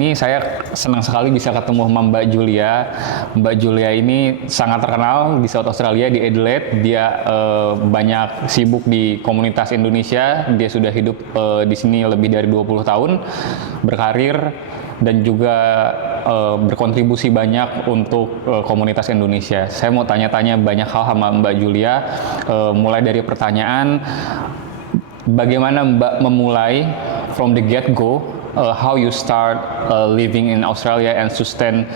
ini saya senang sekali bisa ketemu sama Mbak Julia. Mbak Julia ini sangat terkenal di South Australia, di Adelaide. Dia banyak sibuk di komunitas Indonesia. Dia sudah hidup di sini lebih dari 20 tahun, berkarir dan juga berkontribusi banyak untuk komunitas Indonesia. Saya mau tanya-tanya banyak hal sama Mbak Julia, mulai dari pertanyaan bagaimana Mbak memulai from the get-go, how you start living in Australia and sustain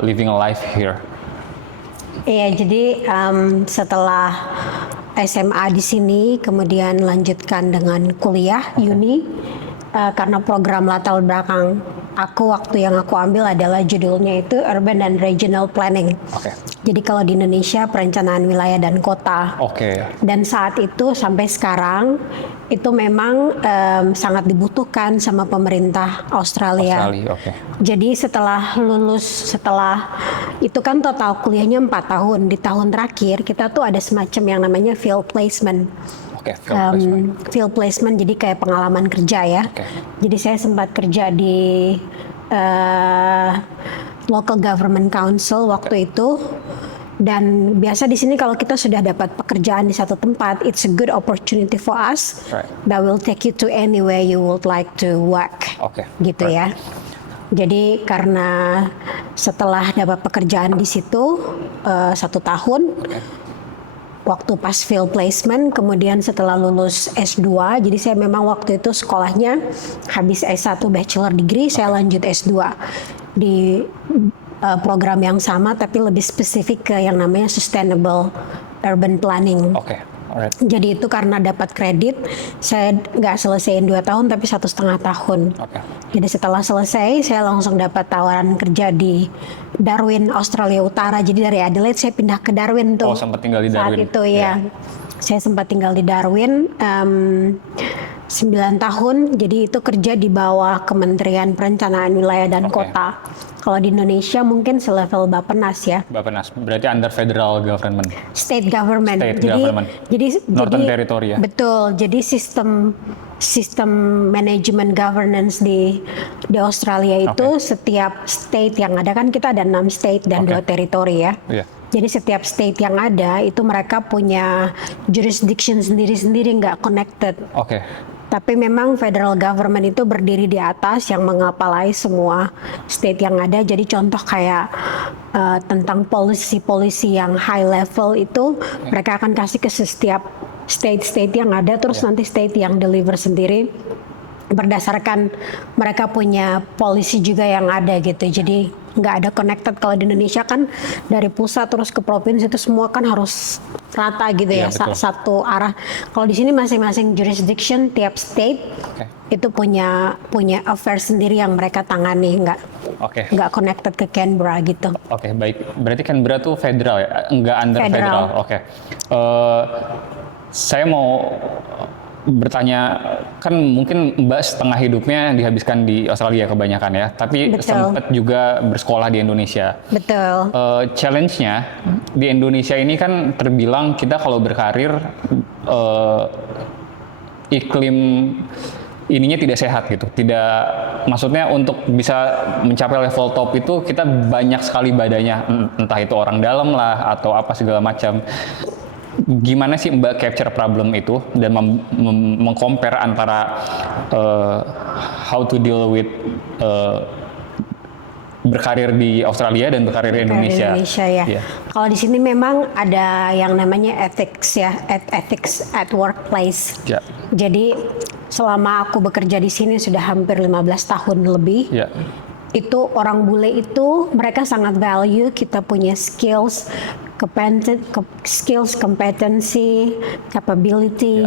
living a life here. Iya, jadi setelah SMA di sini, kemudian lanjutkan dengan kuliah uni, karena program latar belakang waktu yang aku ambil adalah judulnya itu Urban and Regional Planning. Oke. Jadi kalau di Indonesia perencanaan wilayah dan kota. Oke. Dan saat itu sampai sekarang itu memang sangat dibutuhkan sama pemerintah Australia. Oke. Jadi setelah itu kan total kuliahnya 4 tahun. Di tahun terakhir kita tuh ada semacam yang namanya field placement. Field placement jadi kayak pengalaman kerja ya. Jadi saya sempat kerja di local government council waktu itu. Dan biasa di sini kalau kita sudah dapat pekerjaan di satu tempat, it's a good opportunity for us that will take you to anywhere you would like to work. Gitu ya. Jadi karena setelah dapat pekerjaan di situ 1 tahun. Waktu pas field placement, kemudian setelah lulus S2, jadi saya memang waktu itu sekolahnya habis S1 bachelor degree, saya lanjut S2 di program yang sama tapi lebih spesifik ke yang namanya sustainable urban planning. Jadi itu karena dapat kredit, saya nggak selesaiin 2 tahun tapi 1,5 tahun. Jadi setelah selesai, saya langsung dapat tawaran kerja di Darwin, Australia Utara. Jadi dari Adelaide saya pindah ke Darwin tuh. Oh, sempat tinggal di Darwin. Saat itu ya. Saya sempat tinggal di Darwin 9 tahun. Jadi itu kerja di bawah Kementerian Perencanaan Wilayah dan Kota. Kalau di Indonesia mungkin selevel Bappenas ya. Bappenas, berarti under federal government. State government. Jadi Northern Territory ya. Betul. Jadi sistem manajemen governance di Australia itu setiap state yang ada, kan kita ada 6 state dan 2 teritori ya. Jadi setiap state yang ada itu mereka punya jurisdiction sendiri-sendiri, nggak connected. Tapi memang federal government itu berdiri di atas yang mengapalai semua state yang ada. Jadi contoh kayak tentang policy yang high level itu mereka akan kasih ke setiap state yang ada, terus nanti state yang deliver sendiri berdasarkan mereka punya policy juga yang ada gitu. Jadi nggak ada connected. Kalau di Indonesia kan dari pusat terus ke provinsi itu semua kan harus rata gitu ya, satu arah. Kalau di sini masing-masing jurisdiction tiap state itu punya affair sendiri yang mereka tangani, nggak connected ke Canberra gitu. Baik. Berarti Canberra tuh federal ya, nggak under federal. Saya mau bertanya, kan mungkin Mbak setengah hidupnya dihabiskan di Australia kebanyakan ya, tapi sempat juga bersekolah di Indonesia. Challenge-nya di Indonesia ini kan terbilang kita kalau berkarir iklim ininya tidak sehat gitu. Maksudnya untuk bisa mencapai level top itu kita banyak sekali badanya, entah itu orang dalam lah atau apa segala macam. Gimana sih Mbak capture problem itu dan mengcompare antara how to deal with berkarir di Australia dan berkarir di Indonesia? Kalau di sini memang ada yang namanya ethics ya, ethics at workplace. Jadi selama aku bekerja di sini sudah hampir 15 tahun lebih. Itu orang bule itu mereka sangat value kita punya skills, kompetensi, capability.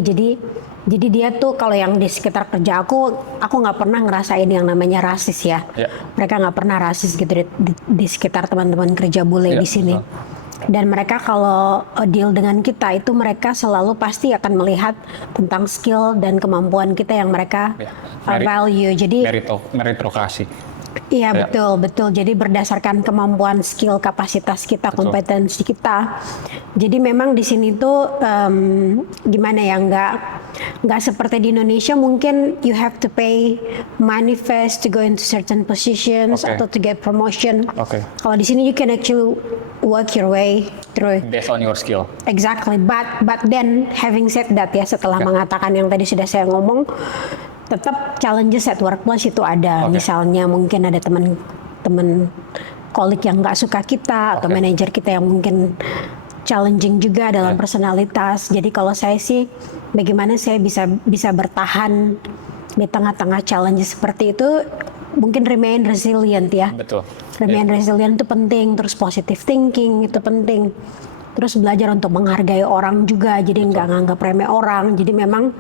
Jadi dia tuh kalau yang di sekitar kerja aku nggak pernah ngerasain yang namanya rasis ya. Mereka nggak pernah rasis gitu di sekitar teman-teman kerja bule di sini. Dan mereka kalau deal dengan kita itu mereka selalu pasti akan melihat tentang skill dan kemampuan kita yang mereka value. Jadi meritokrasi. Iya betul. Jadi berdasarkan kemampuan, skill, kapasitas kita, kompetensi kita. Jadi memang di sini tuh gimana ya, Nggak seperti di Indonesia mungkin you have to pay manifest to go into certain positions Okay. atau to get promotion. Okay. Kalau di sini you can actually work your way through. Based on your skill. Exactly. But then having said that ya, setelah Okay. mengatakan yang tadi sudah saya ngomong, tetap challenges at workplace itu ada. Okay. Misalnya mungkin ada teman kolik yang nggak suka kita atau Okay. manajer kita yang mungkin challenging juga dalam Yeah. personalitas. Jadi kalau saya sih, bagaimana saya bisa bertahan di tengah-tengah challenges seperti itu, mungkin remain resilient ya. Betul. Remain resilient itu penting, terus positive thinking itu penting. Terus belajar untuk menghargai orang juga, jadi nggak nganggap remeh orang. Jadi memang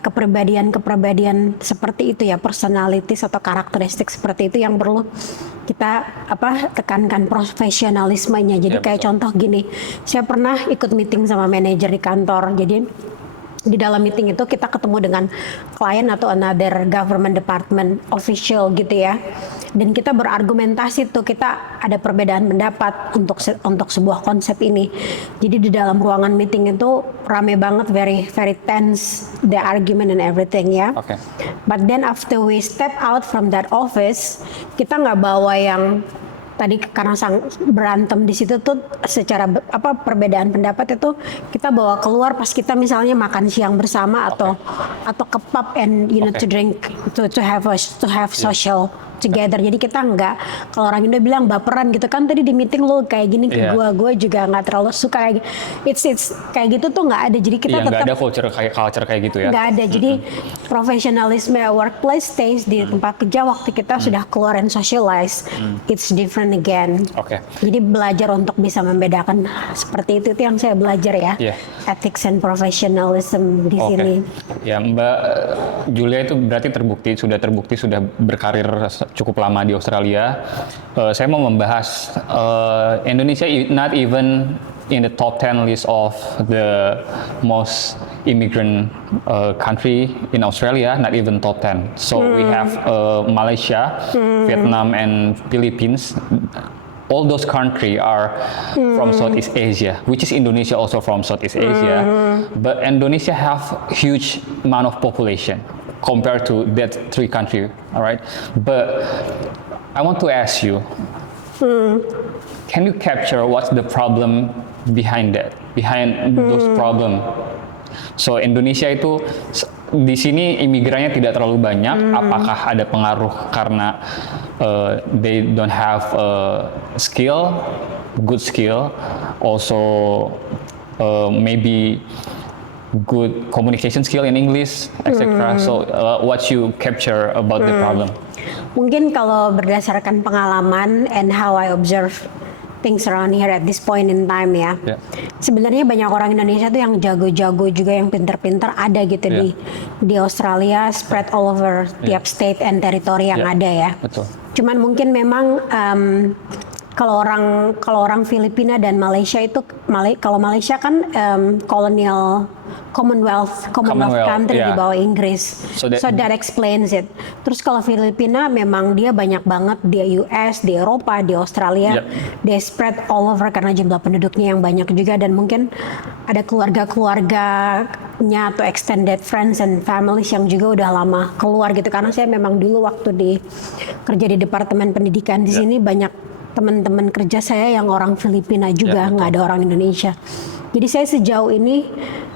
kepribadian seperti itu ya, personalities atau karakteristik seperti itu yang perlu kita tekankan profesionalismenya. Jadi Ya, kayak betul. contoh gini, saya pernah ikut meeting sama manajer di kantor. Jadi di dalam meeting itu kita ketemu dengan klien atau another government department official gitu ya. Dan kita berargumentasi tuh, kita ada perbedaan pendapat untuk sebuah konsep ini. Jadi di dalam ruangan meeting itu rame banget, very very tense the argument and everything ya. Oke. But then after we step out from that office, kita nggak bawa yang tadi karena berantem di situ tuh secara perbedaan pendapat itu kita bawa keluar pas kita misalnya makan siang bersama atau ke pub and you know to drink to have social together. Jadi kita nggak, kalau orang Indo bilang baperan gitu kan, tadi di meeting lo kayak gini ke gue juga nggak terlalu suka. It's kayak gitu tuh nggak ada. Jadi kita tetap nggak ada culture kayak gitu ya. nggak ada. Jadi profesionalisme workplace stays di tempat kerja. Waktu kita sudah keluar and socialize, it's different again. Oke. Jadi belajar untuk bisa membedakan seperti itu yang saya belajar ya. Yeah. Ethics and professionalism di sini. Ya, Mbak Julia itu berarti sudah terbukti sudah berkarir cukup lama di Australia. Saya mau membahas Indonesia not even in the top 10 list of the most immigrant country in Australia, not even top 10. So we have Malaysia, Vietnam, and Philippines. All those countries are from Southeast Asia, which is Indonesia also from Southeast Asia. But Indonesia have huge amount of population compared to that three countries, all right? But I want to ask you, can you capture what's the problem behind those problem? So Indonesia itu di sini imigrannya tidak terlalu banyak. Apakah ada pengaruh karena they don't have good skill, also maybe good communication skill in English, etc. So what you capture about the problem? Mungkin kalau berdasarkan pengalaman and how I observe things around here at this point in time ya. Yeah. Sebenarnya banyak orang Indonesia tuh yang jago-jago juga, yang pinter-pinter ada gitu di Australia, spread all over tiap state and territory yang ada ya. Betul. Cuman mungkin memang kalau orang Filipina dan Malaysia itu, kalau Malaysia kan Commonwealth country di bawah Inggris, so that explains it. Terus kalau Filipina memang dia banyak banget di US, di Eropa, di Australia, they spread all over karena jumlah penduduknya yang banyak juga, dan mungkin ada keluarga-keluarganya atau extended friends and families yang juga udah lama keluar gitu. Karena saya memang dulu waktu kerja di Departemen Pendidikan di sini banyak teman-teman kerja saya yang orang Filipina juga, nggak ada orang Indonesia. Jadi saya sejauh ini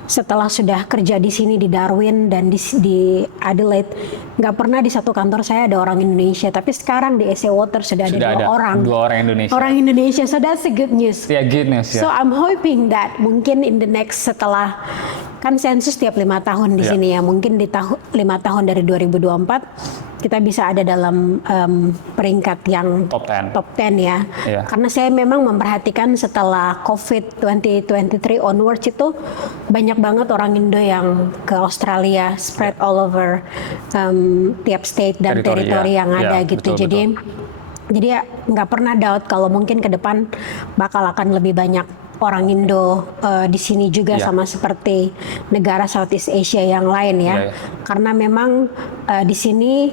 setelah sudah kerja di sini di Darwin dan di Adelaide, nggak pernah di satu kantor saya ada orang Indonesia. Tapi sekarang di AC Water sudah ada dua orang Indonesia. Orang Indonesia, so that's a good news. Yeah, good news. So I'm hoping that mungkin in the next, setelah kan sensus tiap 5 tahun di sini ya, mungkin di 5 tahun dari 2024 kita bisa ada dalam peringkat yang top 10 ya. Karena saya memang memperhatikan setelah COVID 2023 onwards itu banyak banget orang Indo yang ke Australia, spread all over tiap state dan teritori yang ada gitu. Jadi nggak pernah doubt kalau mungkin ke depan bakal akan lebih banyak orang Indo di sini juga, sama seperti negara Southeast Asia yang lain ya. Karena memang di sini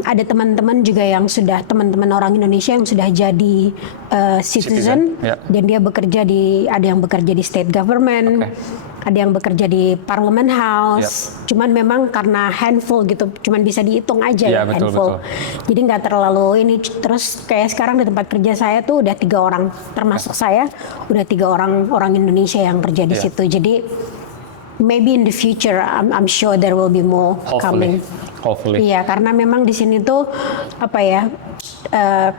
ada teman-teman juga yang teman-teman orang Indonesia yang sudah jadi citizen. Dan dia ada yang bekerja di state government. ada yang bekerja di Parliament House. Cuman memang karena handful gitu, cuman bisa dihitung aja ya betul, handful. betul. Jadi nggak terlalu ini. Terus kayak sekarang di tempat kerja saya tuh udah 3 orang, termasuk saya udah 3 orang Indonesia yang kerja di situ. Jadi maybe in the future, I'm sure there will be more coming. Hopefully. Iya, karena memang di sini tuh apa ya,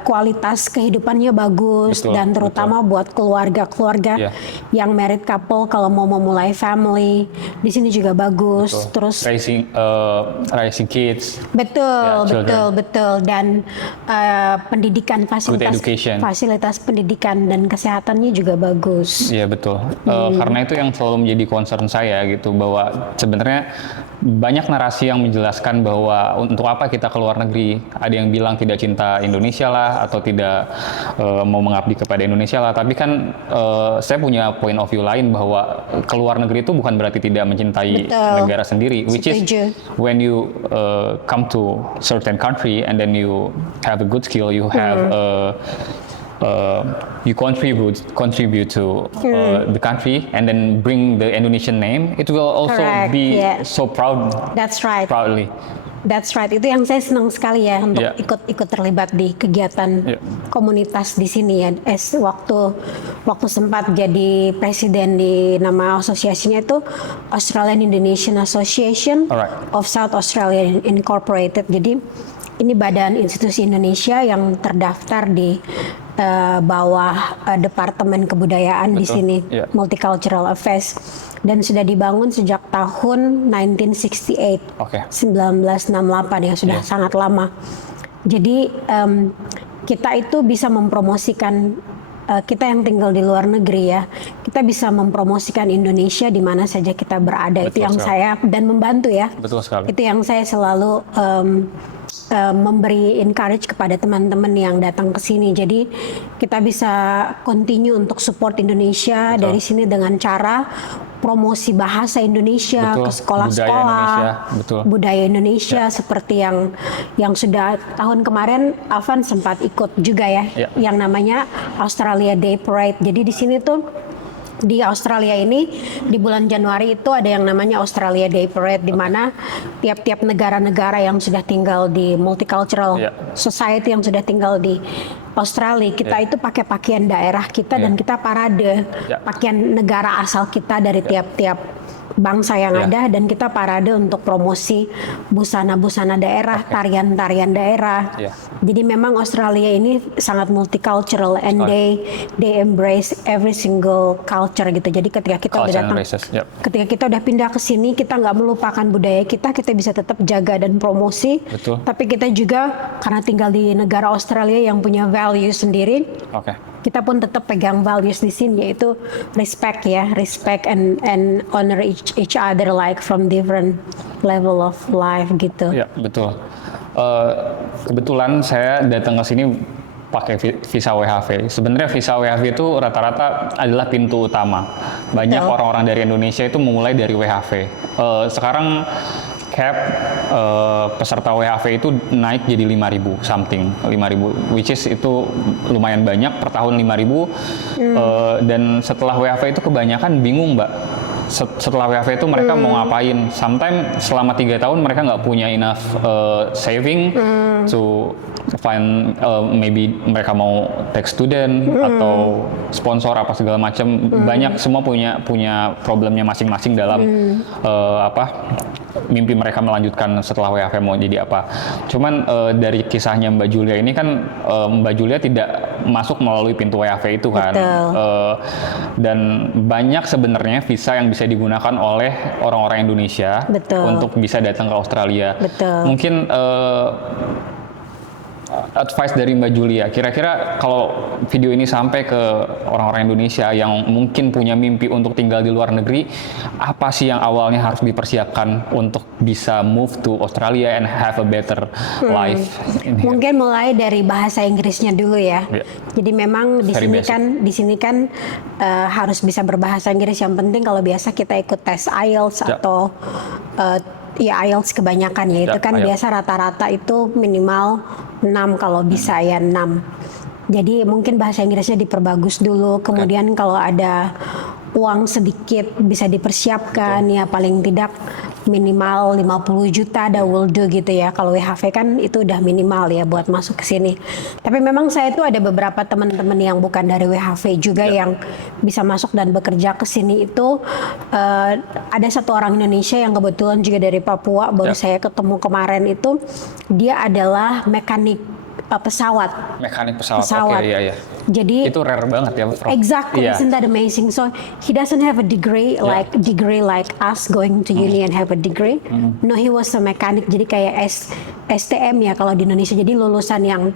kualitas kehidupannya bagus, dan terutama buat keluarga-keluarga yang married couple kalau mau memulai family di sini juga bagus. Terus raising kids. Betul, dan pendidikan, fasilitas pendidikan dan kesehatannya juga bagus. Iya betul. Karena itu yang selalu menjadi concern saya gitu, bahwa sebenarnya banyak narasi yang menjelaskan bahwa untuk apa kita ke luar negeri. Ada yang bilang tidak cinta Indonesia lah, atau tidak mau mengabdi kepada Indonesia lah. Tapi kan saya punya point of view lain, bahwa ke luar negeri itu bukan berarti tidak mencintai negara sendiri. Which is when you come to certain country and then you have a good skill, you have you contribute to the country and then bring the Indonesian name, it will also be so proud. That's right. Proudly. That's right. Itu yang saya senang sekali ya untuk ikut terlibat di kegiatan komunitas di sini ya. Waktu sempat jadi presiden di nama asosiasinya itu Australian Indonesian Association of South Australia Incorporated. Jadi ini badan institusi Indonesia yang terdaftar di bawah Departemen Kebudayaan di sini, Multicultural Affairs, dan sudah dibangun sejak tahun 1968, 1968 ya, sudah sangat lama. Jadi kita itu bisa mempromosikan, kita yang tinggal di luar negeri ya, kita bisa mempromosikan Indonesia di mana saja kita berada. Itu yang saya, dan membantu ya. Betul sekali. Itu yang saya selalu memberi encourage kepada teman-teman yang datang ke sini. Jadi kita bisa continue untuk support Indonesia dari sini dengan cara promosi bahasa Indonesia ke sekolah-sekolah, budaya Indonesia seperti yang sudah tahun kemarin Afan sempat ikut juga ya, yang namanya Australia Day Parade. Jadi di sini tuh di Australia ini di bulan Januari itu ada yang namanya Australia Day Parade, di mana tiap-tiap negara-negara yang sudah tinggal di multicultural society, yang sudah tinggal di Australia, kita itu pakai pakaian daerah kita dan kita parade pakaian negara asal kita dari tiap-tiap bangsa yang ada, dan kita parade untuk promosi busana-busana daerah, tarian-tarian daerah. Jadi memang Australia ini sangat multicultural and they embrace every single culture gitu. Jadi ketika kita udah datang, ketika kita udah pindah ke sini, kita nggak melupakan budaya kita bisa tetap jaga dan promosi. Tapi kita juga karena tinggal di negara Australia yang punya value sendiri. Kita pun tetap pegang values di sini, yaitu respect ya, respect and honor each other like from different level of life gitu. Ya betul. Kebetulan saya datang ke sini pakai visa WHV. Sebenarnya visa WHV itu rata-rata adalah pintu utama. Banyak orang-orang dari Indonesia itu memulai dari WHV. Sekarang cap peserta WHV itu naik jadi 5.000 something, 5.000, which is itu lumayan banyak per tahun 5.000. Dan setelah WHV itu kebanyakan bingung Mbak. Setelah WHV itu mereka mau ngapain? Sometimes selama 3 tahun mereka nggak punya enough saving to find, maybe mereka mau take student atau sponsor apa segala macam. Banyak, semua punya problemnya masing-masing dalam mimpi mereka melanjutkan setelah WHV mau jadi apa. Cuman dari kisahnya Mbak Julia ini kan, Mbak Julia tidak masuk melalui pintu WHV itu kan. Dan banyak sebenarnya visa yang bisa digunakan oleh orang-orang Indonesia untuk bisa datang ke Australia. Mungkin advice dari Mbak Julia, kira-kira kalau video ini sampai ke orang-orang Indonesia yang mungkin punya mimpi untuk tinggal di luar negeri, apa sih yang awalnya harus dipersiapkan untuk bisa move to Australia and have a better life? Mungkin mulai dari bahasa Inggrisnya dulu ya. Jadi memang di sini kan harus bisa berbahasa Inggris. Yang penting kalau biasa kita ikut tes IELTS atau IELTS kebanyakan ya, itu kan biasa rata-rata itu minimal 6, kalau bisa ya 6. Jadi mungkin bahasa Inggrisnya diperbagus dulu, kemudian kalau ada uang sedikit bisa dipersiapkan ya paling tidak minimal 50 juta ada will do gitu ya. Kalau WHV kan itu udah minimal ya buat masuk ke sini. Tapi memang saya tuh ada beberapa teman-teman yang bukan dari WHV juga yang bisa masuk dan bekerja ke sini itu ada satu orang Indonesia yang kebetulan juga dari Papua baru saya ketemu kemarin itu dia adalah mekanik pesawat. Mekanik pesawat. Oke, iya. Jadi itu rare banget ya, Prof. Exactly, isn't that amazing? So he doesn't have a degree like us going to uni and have a degree. No, he was a mechanic. Jadi kayak STM ya kalau di Indonesia. Jadi lulusan yang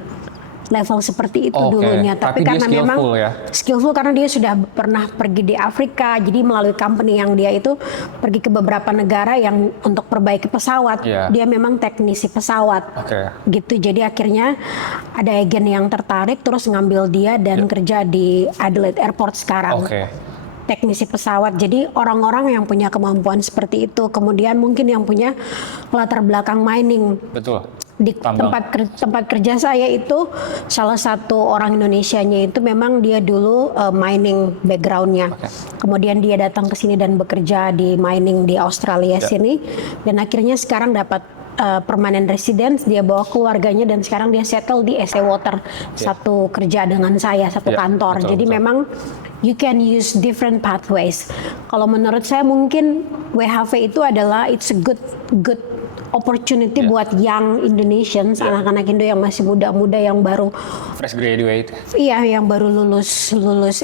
level seperti itu dulunya. Tapi karena memang skillful karena dia sudah pernah pergi di Afrika. Jadi melalui company yang dia itu pergi ke beberapa negara yang untuk perbaiki pesawat. Dia memang teknisi pesawat. Gitu. Jadi akhirnya ada agen yang tertarik terus ngambil dia dan kerja di Adelaide Airport sekarang. Teknisi pesawat. Jadi orang-orang yang punya kemampuan seperti itu, kemudian mungkin yang punya latar belakang mining. Betul. Di tempat kerja saya itu salah satu orang Indonesianya itu memang dia dulu mining backgroundnya. Kemudian dia datang ke sini dan bekerja di mining di Australia sini dan akhirnya sekarang dapat permanent residence, dia bawa keluarganya dan sekarang dia settle di SA Water, satu kerja dengan saya, satu kantor. Jadi memang you can use different pathways. Kalau menurut saya mungkin WHV itu adalah it's a good opportunity buat young Indonesians, anak-anak Indo yang masih muda-muda yang baru fresh graduate. Iya, yang baru lulus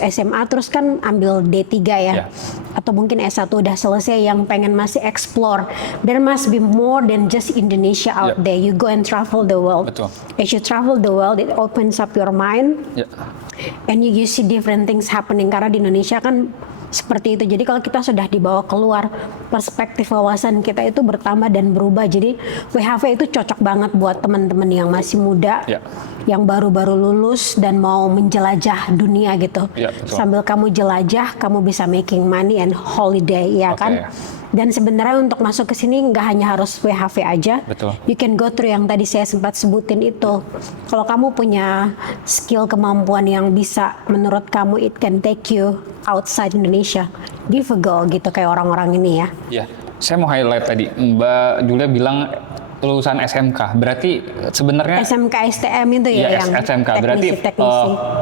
SMA terus kan ambil D3 ya. Atau mungkin S1 udah selesai yang pengen masih explore. There must be more than just Indonesia out there. You go and travel the world. As you travel the world, it opens up your mind. And you see different things happening karena di Indonesia kan seperti itu. Jadi kalau kita sudah dibawa keluar, perspektif wawasan kita itu bertambah dan berubah. Jadi WHV itu cocok banget buat teman-teman yang masih muda, yang baru-baru lulus dan mau menjelajah dunia gitu. Sambil kamu jelajah, kamu bisa making money and holiday, ya kan? Dan sebenarnya untuk masuk ke sini nggak hanya harus WHV aja. You can go through yang tadi saya sempat sebutin itu. Kalau kamu punya skill kemampuan yang bisa menurut kamu it can take you outside Indonesia, give a go gitu kayak orang-orang ini ya. Saya mau highlight tadi Mbak Julia bilang lulusan SMK. Berarti sebenarnya SMK STM itu ya yang SMK. Berarti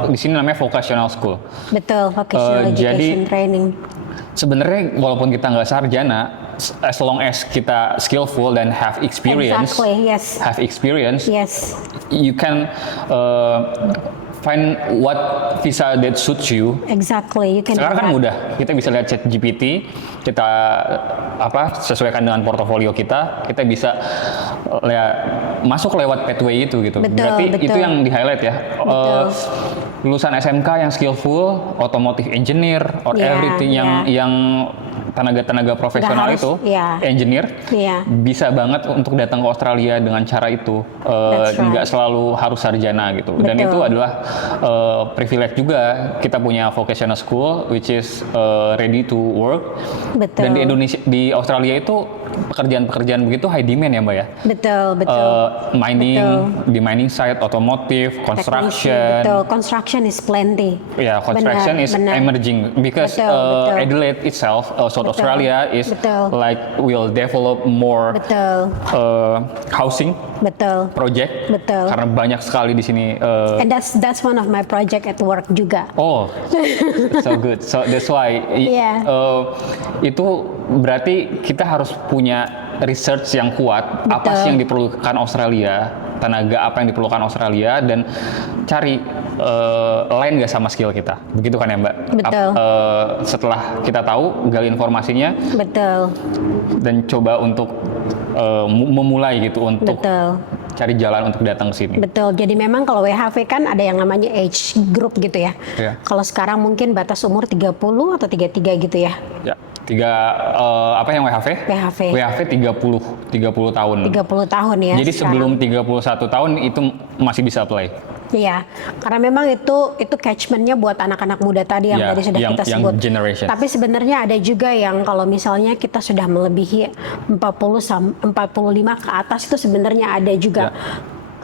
di sini namanya vocational school. Betul, vocational education training. Sebenarnya walaupun kita nggak sarjana, as long as kita skillful dan have experience, you can find what visa that suits you. You can. Sekarang kan mudah, kita bisa lihat ChatGPT, kita sesuaikan dengan portofolio kita bisa masuk lewat pathway itu gitu. Berarti itu yang di highlight ya. Lulusan SMK yang skillful, automotive engineer or everything yang tenaga profesional itu, engineer, bisa banget untuk datang ke Australia dengan cara itu, nggak selalu harus sarjana gitu. Dan itu adalah privilege juga, kita punya vocational school which is ready to work. Dan di Indonesia, di Australia itu pekerjaan-pekerjaan begitu high demand ya Mbak ya. Mining, di mining site, automotive, construction. Construction is plenty. Construction is emerging because Adelaide itself, South Australia is like will develop more housing project karena banyak sekali di sini. And that's one of my project at work juga. So good. So that's why itu berarti kita harus punya research yang kuat. Apa sih yang diperlukan Australia, tenaga apa yang diperlukan Australia, dan cari lain nggak sama skill kita, begitu kan ya Mbak? Setelah kita tahu, gali informasinya, dan coba untuk memulai gitu untuk cari jalan untuk datang ke sini. Jadi memang kalau WHV kan ada yang namanya age group gitu ya. Kalau sekarang mungkin batas umur 30 atau 33 gitu ya. Apa yang WHV? WHV 30 tahun. 30 tahun ya. Jadi sebelum 31 tahun itu masih bisa apply. Iya, karena memang itu catchment-nya buat anak-anak muda tadi yang tadi sudah kita sebut. Tapi sebenarnya ada juga yang kalau misalnya kita sudah melebihi 45 ke atas itu sebenarnya ada juga.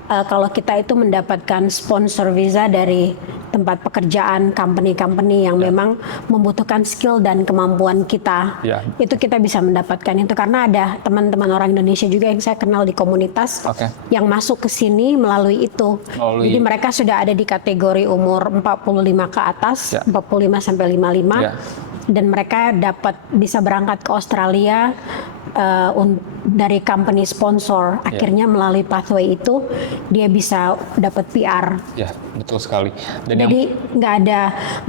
Kalau kita itu mendapatkan sponsor visa dari tempat pekerjaan, company-company yang memang membutuhkan skill dan kemampuan kita. Itu kita bisa mendapatkan itu karena ada teman-teman orang Indonesia juga yang saya kenal di komunitas yang masuk ke sini melalui itu. Jadi mereka sudah ada di kategori umur 45 ke atas, 45 sampai 55. Dan mereka bisa berangkat ke Australia dari company sponsor. Akhirnya melalui pathway itu dia bisa dapat PR. Ya, betul sekali. Dan jadi nggak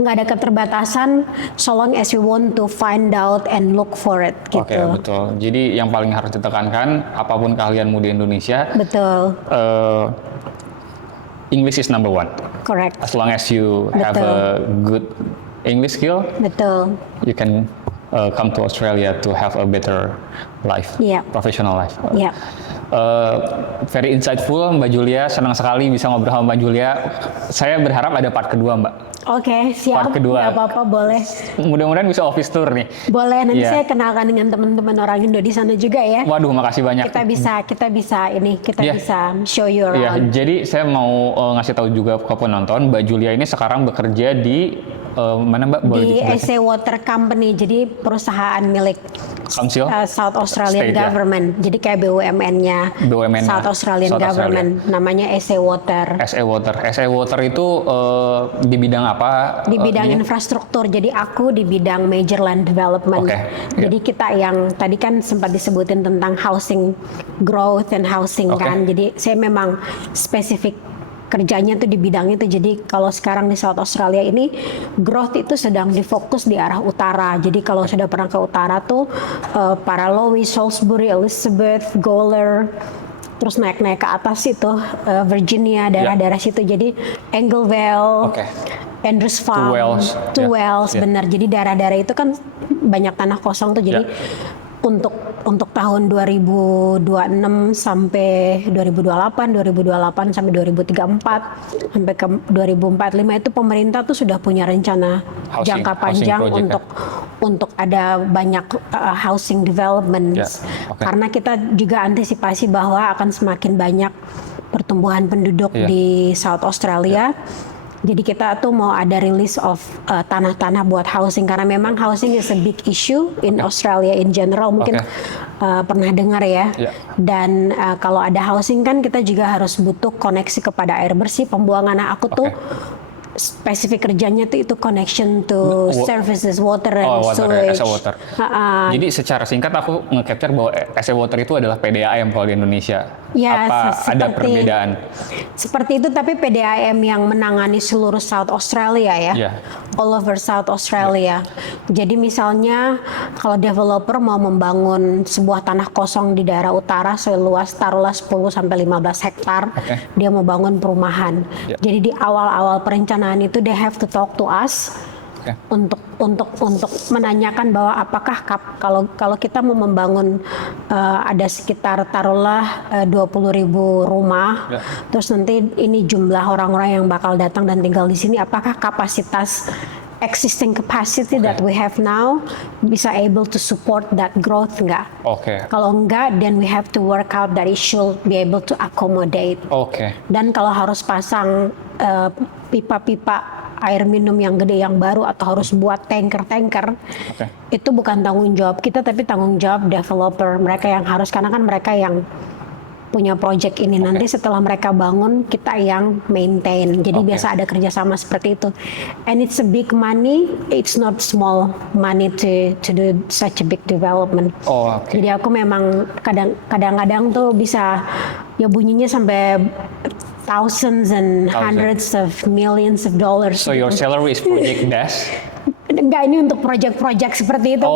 ada keterbatasan so long as you want to find out and look for it gitu. Oke, betul. Jadi yang paling harus ditekankan apapun keahlianmu di Indonesia. Betul. English is number one. Correct. As long as you have a good English skill, betul, you can come to Australia to have a better life, professional life. Very insightful, Mbak Julia. Senang sekali bisa ngobrol sama Mbak Julia. Saya berharap ada part kedua, Mbak. Oke, siap. Part kedua. Nggak apa-apa, boleh. Mudah-mudahan bisa office tour nih. Boleh, nanti saya kenalkan dengan teman-teman orang Indo di sana juga ya. Waduh, makasih banyak. Kita bisa show you around. Jadi saya mau ngasih tahu juga ke penonton, Mbak Julia ini sekarang bekerja di mana Mbak? Di SA Water Company, jadi perusahaan milik Council South Australian Government. Jadi kayak BUMN-nya South Australian Government, namanya SA Water. SA Water itu di bidang apa? Di bidang infrastruktur. Jadi aku di bidang major land development. Jadi kita yang tadi kan sempat disebutin tentang housing growth and housing kan. Jadi saya memang spesifik kerjanya tuh di bidang itu. Jadi kalau sekarang di South Australia ini growth itu sedang difokus di arah utara. Jadi kalau sudah pernah ke utara tuh Paralowie, Salisbury, Elizabeth, Gawler, terus naik-naik ke atas itu Virginia, daerah-daerah situ. Jadi Anglevale, Andrews Farm, Two Wells, benar. Jadi daerah-daerah itu kan banyak tanah kosong tuh. Jadi untuk tahun 2026 sampai 2028 sampai 2034 sampai ke 2045 itu pemerintah tuh sudah punya rencana jangka panjang untuk ada banyak housing development. Karena kita juga antisipasi bahwa akan semakin banyak pertumbuhan penduduk di South Australia. Jadi kita tuh mau ada release of tanah-tanah buat housing karena memang housing is a big issue in Australia in general. Mungkin pernah dengar ya. Dan kalau ada housing kan kita juga harus butuh koneksi kepada air bersih. Pembuangan aku tuh spesifik kerjanya tuh itu connection to services water and sewage. Water. Jadi secara singkat aku nge-capture bahwa SA Water itu adalah PDAM kalau di Indonesia. Apa ada perbedaan? Seperti itu, tapi PDAM yang menangani seluruh South Australia ya. All over South Australia. Jadi misalnya kalau developer mau membangun sebuah tanah kosong di daerah utara seluas taruhlah 10 sampai 15 hektar, dia mau bangun perumahan. Jadi di awal-awal perencanaan itu they have to talk to us untuk menanyakan bahwa apakah kalau kita mau membangun ada sekitar taruhlah 20.000 rumah, terus nanti ini jumlah orang-orang yang bakal datang dan tinggal di sini, apakah kapasitas existing capacity that we have now bisa able to support that growth enggak? Kalau enggak, then we have to work out that it should be able to accommodate. Dan kalau harus pasang pipa-pipa air minum yang gede yang baru atau harus buat tanker-tanker, itu bukan tanggung jawab kita tapi tanggung jawab developer. Mereka yang harus, karena kan mereka yang punya project ini. Nanti setelah mereka bangun kita yang maintain. Jadi biasa ada kerjasama seperti itu. And it's a big money, it's not small money to do such a big development. Jadi aku memang kadang-kadang tuh bisa ya bunyinya sampai thousands and hundreds of millions of dollars. So your salary is project dash? Enggak, ini untuk project-project seperti itu,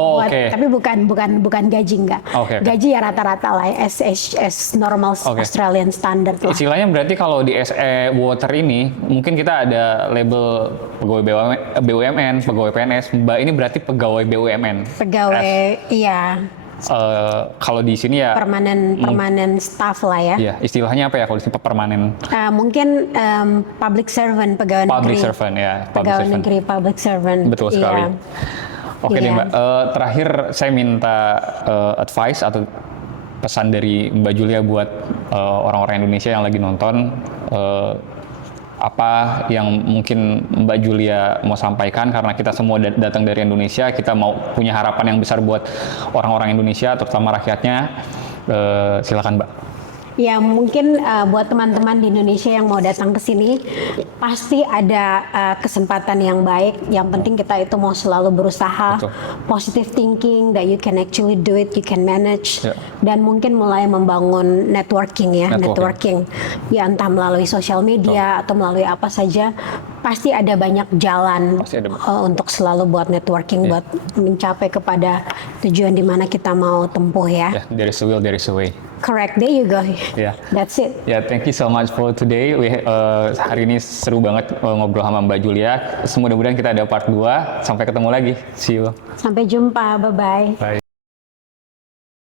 tapi bukan gaji, enggak. Gaji ya rata-rata lah, as normal Australian standard lah. Istilahnya berarti kalau di SA Water ini mungkin kita ada label pegawai BUMN, pegawai PNS. Mbak ini berarti pegawai BUMN. Pegawai, iya. Kalau di sini ya permanen staff lah ya. Iya, istilahnya apa ya kalau di sini permanen? Mungkin public servant, pegawai negeri. Pegawai negeri, public servant. Betul sekali. Oke deh Mbak, terakhir saya minta advice atau pesan dari Mbak Julia buat orang-orang Indonesia yang lagi nonton. apa yang mungkin Mbak Julia mau sampaikan, karena kita semua datang dari Indonesia, kita mau punya harapan yang besar buat orang-orang Indonesia, terutama rakyatnya. Silakan Mbak. Ya mungkin buat teman-teman di Indonesia yang mau datang ke sini pasti ada kesempatan yang baik. Yang penting kita itu mau selalu berusaha, positive thinking that you can actually do it, you can manage, dan mungkin mulai membangun networking ya, networking ya, entah melalui sosial media atau melalui apa saja. Pasti ada banyak jalan untuk selalu buat networking, buat mencapai kepada tujuan di mana kita mau tempuh ya. There is a will, there is a way. Correct, there you go. Yeah. That's it. Thank you so much for today. Hari ini seru banget ngobrol sama Mbak Julia. Mudah-mudahan kita ada part 2. Sampai ketemu lagi. See you. Sampai jumpa. Bye-bye. Bye.